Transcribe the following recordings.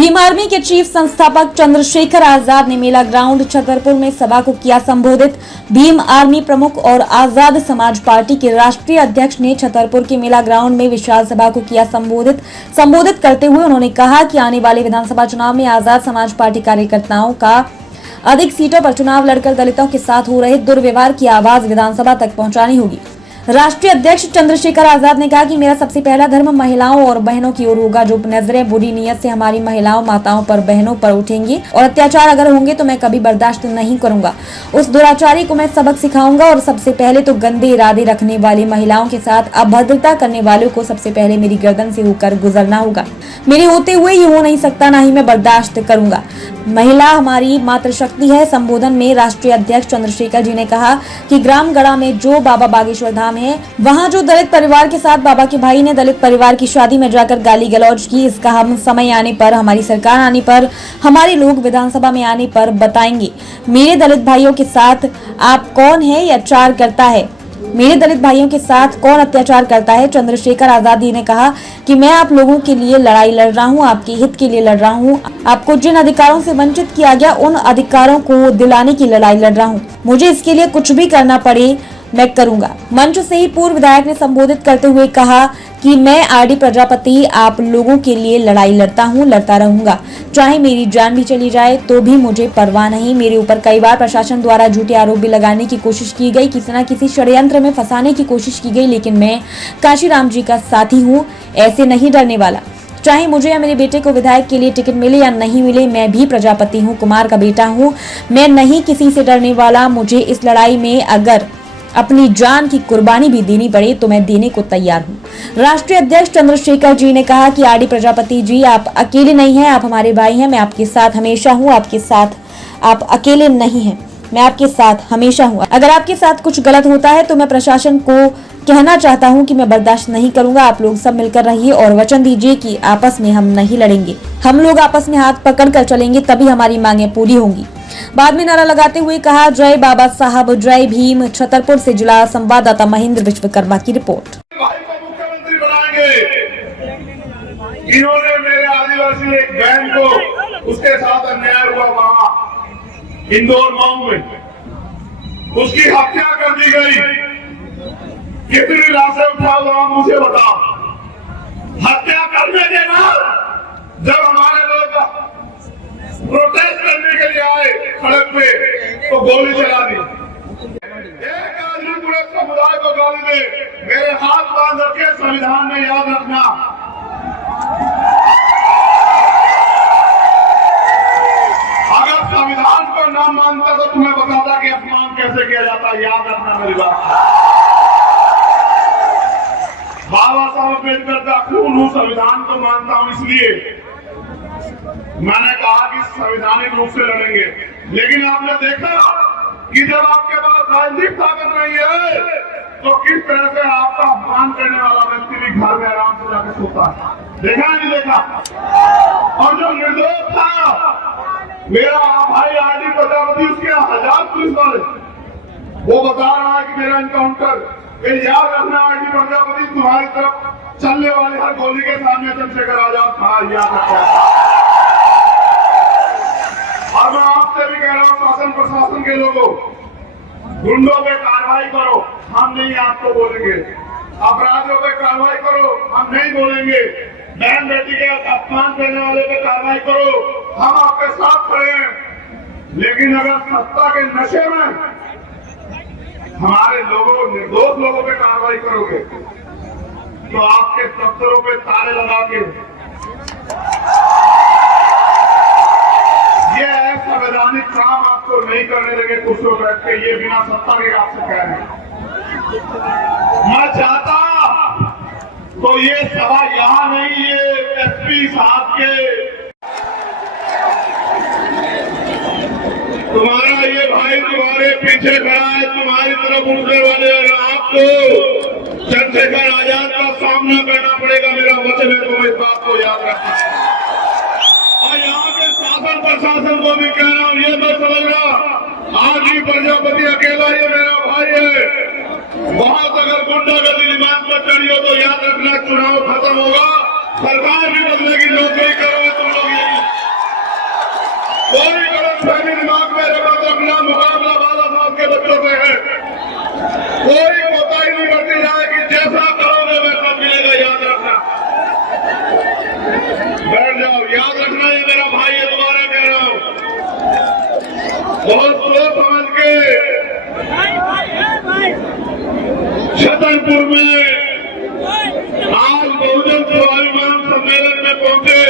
Bhim army के chief संस्थापक चंद्रशेखर आजाद ने मेला ग्राउंड छतरपुर में सभा को किया संबोधित। भीम आर्मी प्रमुख और आजाद समाज पार्टी के राष्ट्रीय अध्यक्ष ने छतरपुर के मेला ग्राउंड में विशाल सभा को किया संबोधित करते हुए उन्होंने कहा कि आने वाले विधानसभा चुनाव में आजाद समाज पार्टी कार्यकर्ताओं का अधिक सीटों पर चुनाव लड़कर दलितों के साथ हो रहे दुर्व्यवहार की आवाज विधानसभा तक पहुंचानी होगी। राष्ट्रीय अध्यक्ष चंद्रशेखर आजाद ने कहा कि मेरा सबसे पहला धर्म महिलाओं और बहनों की ओर होगा। जो नजरें बुरी नीयत से हमारी महिलाओं माताओं पर बहनों पर उठेंगी और अत्याचार अगर होंगे तो मैं कभी बर्दाश्त नहीं करूंगा। उस दुराचारी को मैं सबक सिखाऊंगा और सबसे पहले तो गंदे इरादे रखने वाली महिलाओं के साथ अभद्रता करने वालों को सबसे पहले मेरी गर्दन से होकर गुजरना होगा। मेरे होते हुए ये हो नहीं सकता, ना ही मैं बर्दाश्त करूंगा। महिला हमारी मातृशक्ति है। संबोधन में राष्ट्रीय अध्यक्ष चंद्रशेखर जी ने कहा कि ग्राम गड़ा में जो बाबा बागेश्वर धाम है, वहाँ जो दलित परिवार के साथ बाबा के भाई ने दलित परिवार की शादी में जाकर गाली गलौज की, इसका हम समय आने पर, हमारी सरकार आने पर, हमारे लोग विधानसभा में आने पर बताएंगे। मेरे दलित भाइयों के साथ आप कौन है या अत्याचार करता है? मेरे दलित भाइयों के साथ कौन अत्याचार करता है? चंद्रशेखर आजाद जी ने कहा कि मैं आप लोगों के लिए लड़ाई लड़ रहा हूं, आपके हित के लिए लड़ रहा हूं। आपको जिन अधिकारों से वंचित किया गया उन अधिकारों को दिलाने की लड़ाई लड़ रहा हूं। मुझे इसके लिए कुछ भी करना पड़े मैं करूंगा। मंच से ही पूर्व विधायक ने संबोधित करते हुए कहा कि मैं आरडी प्रजापति आप लोगों के लिए लड़ाई लड़ता हूं, लड़ता रहूंगा। चाहे मेरी जान भी चली जाए तो भी मुझे परवाह नहीं। मेरे ऊपर कई बार प्रशासन द्वारा झूठे आरोप भी लगाने की कोशिश की गई, किसी न किसी षड्यंत्र में फंसाने की कोशिश की गई, लेकिन मैं काशीराम जी का साथी हूँ, ऐसे नहीं डरने वाला। चाहे मुझे या मेरे बेटे को विधायक के लिए टिकट मिले या नहीं मिले, मैं भी प्रजापति हूँ, कुमार का बेटा हूँ। मैं नहीं किसी से डरने वाला। मुझे इस लड़ाई में अगर अपनी जान की कुर्बानी भी देनी पड़े तो मैं देने को तैयार हूँ। राष्ट्रीय अध्यक्ष चंद्रशेखर जी ने कहा कि आरडी प्रजापति जी आप अकेले नहीं हैं, आप हमारे भाई हैं। मैं आपके साथ हमेशा हूँ, आपके साथ आप अकेले नहीं हैं, मैं आपके साथ हमेशा हूँ। अगर आपके साथ कुछ गलत होता है तो मैं प्रशासन को कहना चाहता हूँ कि मैं बर्दाश्त नहीं करूंगा। आप लोग सब मिलकर रहिए और वचन दीजिए कि आपस में हम नहीं लड़ेंगे, हम लोग आपस में हाथ पकड़कर चलेंगे, तभी हमारी मांगे पूरी होंगी। बाद में नारा लगाते हुए कहा, जय बाबा साहब, जय भीम। छतरपुर से जिला संवाददाता महेंद्र विश्वकर्मा की रिपोर्ट। भाई को मुख्यमंत्री बनाएंगे। इन्होंने मेरे आदिवासी एक बहन को उसके साथ अन्याय हुआ वहां इंदौर मऊ में, उसकी हत्या कर दी गई। कितनी लाशें उठाओ आप मुझे बताओ। हत्या करने के बाद जब हमारे लोग प्रोटेस्ट करने के लिए आए सड़क पे तो गोली चला दी। एक आदमी पूरे समुदाय को गाली दे, मेरे हाथ बांध रखे संविधान में याद रखना। अगर संविधान को ना मानता तो तुम्हें बताता कि अपमान कैसे किया जाता। याद रखना मेरी बात। बाबा साहब अम्बेडकर का खून हूं, संविधान को मानता हूं, इसलिए मैंने कहा कि संवैधानिक रूप से लड़ेंगे। लेकिन आपने देखा कि जब आपके पास राजनीतिक ताकत नहीं है तो किस तरह से आपका अपमान करने वाला व्यक्ति भी घर में आराम से जाकर सोता है। देखा नहीं देखा? और जो निर्दोष था मेरा भाई आरडी प्रजापति, उसके 1000 पुलिस वाले, वो बता रहा है कि मेरा एनकाउंटर, याद रखना आरडी प्रजापति तुम्हारी तरफ चलने वाले हर गोली के सामने चंद्रशेखर आजाद था, याद रखना। और मैं आपसे भी कह रहा हूं, शासन प्रशासन के लोगों, गुंडों पे कार्रवाई करो, हम नहीं आपको बोलेंगे। अपराधियों पे कार्रवाई करो, हम नहीं बोलेंगे। बहन बेटी के अपमान करने वाले पे कार्रवाई करो, हम आपके साथ खड़े हैं। लेकिन अगर सत्ता के नशे में हमारे लोगों, निर्दोष लोगों पे कार्रवाई करोगे तो आपके दफ्तरों पे ताले लगा के ये संवैधानिक काम आपको नहीं करने देंगे कुर्सियों बैठ के। ये बिना सत्ता के आपसे कह रहे हैं। मैं चाहता तो ये सभा यहाँ नहीं, ये एसपी साहब के, तुम्हारा ये भाई तुम्हारे पीछे खड़ा है, तुम्हारी तरफ उठने वाले, आपको चंद्रशेखर आजाद का सामना करना पड़ेगा। मेरा वचन है, तो इस बात को याद रखना। और यहाँ के शासन प्रशासन को भी कह रहा हूँ, ये मैं समझ रहा आरडी प्रजापति अकेला ही मेरा भाई है। बहुत अगर गुंडागर्दी दिमाग पर चढ़ी हो तो याद रखना, चुनाव खत्म होगा सरकार भी बदलेगी, नौकरी करोगे तुम लोग यही। कोई गलतफहमी दिमाग में रखना, मुकाबला बाला साहब के बच्चों से है। कोई कोताही नहीं बढ़ती जाएगी, जैसा करोगे वैसा मिलेगा, याद रखना। बैठ जाओ, याद रखना, ये मेरा भाई है, दोबारा कह रहा हूं। बहुत सोच समझ के छतरपुर में आज बहुजन स्वाभिमान सम्मेलन में पहुंचे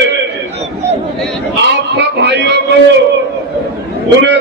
आप सब भाइयों को पूरे